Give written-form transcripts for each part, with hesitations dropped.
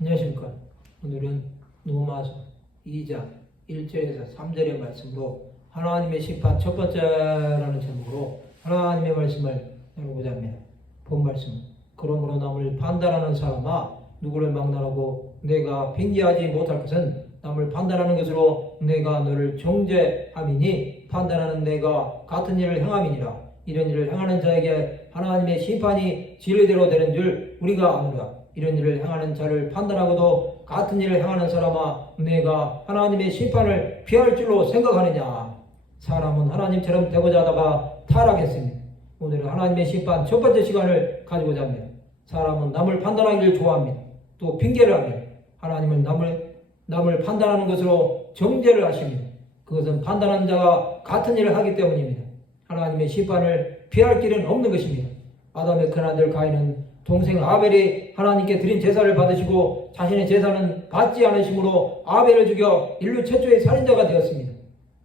안녕하십니까. 오늘은 로마서 2장 1절에서 3절의 말씀으로 하나님의 심판 첫 번째라는 제목으로 하나님의 말씀을 나누고자 합니다. 본 말씀. 그러므로 남을 판단하는 사람아 누구를 막론하고 내가 핑계하지 못할 것은 남을 판단하는 것으로 내가 너를 정죄함이니 판단하는 내가 같은 일을 행함이니라. 이런 일을 행하는 자에게 하나님의 심판이 진리대로 되는 줄 우리가 아노라. 이런 일을 행하는 자를 판단하고도 같은 일을 행하는 사람아 내가 하나님의 심판을 피할 줄로 생각하느냐. 사람은 하나님처럼 되고자 하다가 타락했습니다. 오늘은 하나님의 심판 첫 번째 시간을 가지고자 합니다. 사람은 남을 판단하기를 좋아합니다. 또 핑계를 합니다. 하나님은 남을 판단하는 것으로 정죄를 하십니다. 그것은 판단하는 자가 같은 일을 하기 때문입니다. 하나님의 심판을 피할 길은 없는 것입니다. 아담의 큰아들 가인은 동생 아벨이 하나님께 드린 제사를 받으시고 자신의 제사는 받지 않으심으로 아벨을 죽여 인류 최초의 살인자가 되었습니다.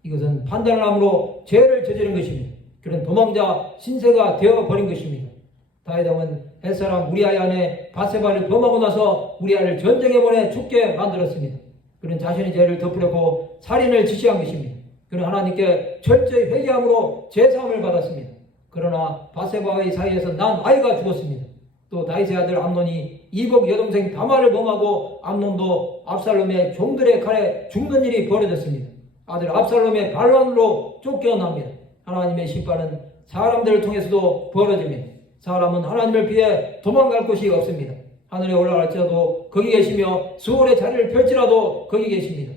이것은 판단을 함으로 죄를 저지른 것입니다. 그런 도망자 신세가 되어버린 것입니다. 다윗왕은 햇사람 우리아의 아내 바세바를 범하고 나서 우리아를 전쟁에 보내 죽게 만들었습니다. 그는 자신의 죄를 덮으려고 살인을 지시한 것입니다. 그는 하나님께 철저히 회개함으로 제사함을 받았습니다. 그러나 바세바와의 사이에서 난 아이가 죽었습니다. 또 다윗의 아들 암논이 이복 여동생 다말을 범하고 암논도 압살롬의 종들의 칼에 죽는 일이 벌어졌습니다. 아들 압살롬의 반란으로 쫓겨납니다. 하나님의 심판은 사람들을 통해서도 벌어집니다. 사람은 하나님을 피해 도망갈 곳이 없습니다. 하늘에 올라갈지라도 거기 계시며 수월의 자리를 펼지라도 거기 계십니다.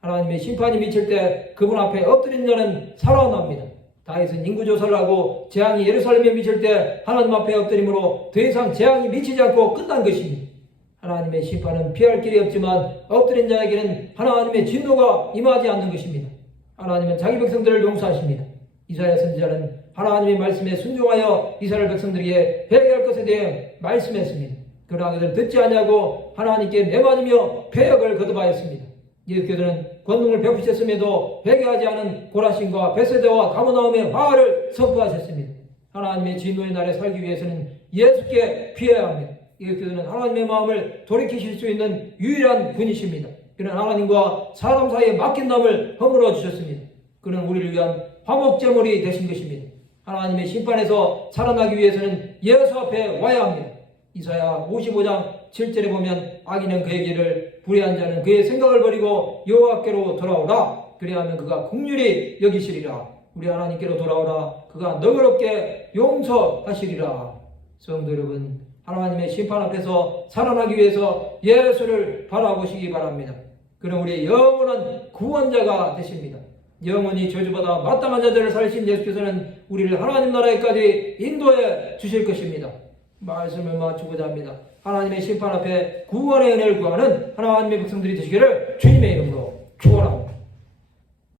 하나님의 심판이 미칠 때 그분 앞에 엎드린 자는 살아납니다. 다윗은 인구조사를 하고 재앙이 예루살렘에 미칠 때 하나님 앞에 엎드림으로 더 이상 재앙이 미치지 않고 끝난 것입니다. 하나님의 심판은 피할 길이 없지만 엎드린 자에게는 하나님의 진노가 임하지 않는 것입니다. 하나님은 자기 백성들을 용서하십니다. 이사야 선지자는 하나님의 말씀에 순종하여 이스라엘 백성들에게 회개할 것에 대해 말씀했습니다. 그러나 그들은 듣지 아니하고 하나님께 매맞으며 패역을 거듭하였습니다. 예수께서는 권능을 베푸셨음에도 회개하지 않은 고라신과 베세다와 가버나움의 화를 선포하셨습니다. 하나님의 진노의 날에 살기 위해서는 예수께 피해야 합니다. 예수께서는 하나님의 마음을 돌이키실 수 있는 유일한 분이십니다. 그는 하나님과 사람 사이에 맡긴담을 허물어 주셨습니다. 그는 우리를 위한 화목제물이 되신 것입니다. 하나님의 심판에서 살아나기 위해서는 예수 앞에 와야 합니다. 이사야 55장 7절에 보면 악인은 그의 길을 불의한 자는 그의 생각을 버리고 여호와께로 돌아오라. 그리하면 그가 긍휼히 여기시리라. 우리 하나님께로 돌아오라. 그가 너그럽게 용서하시리라. 성도 여러분, 하나님의 심판 앞에서 살아나기 위해서 예수를 바라보시기 바랍니다. 그는 우리의 영원한 구원자가 되십니다. 영원히 저주받아 마땅한 자들을 살리신 예수께서는 우리를 하나님 나라에까지 인도해 주실 것입니다. 말씀을 마치고자 합니다. 하나님의 심판 앞에 구원의 은혜를 구하는 하나님의 백성들이 되시기를 주님의 이름으로 축원합니다.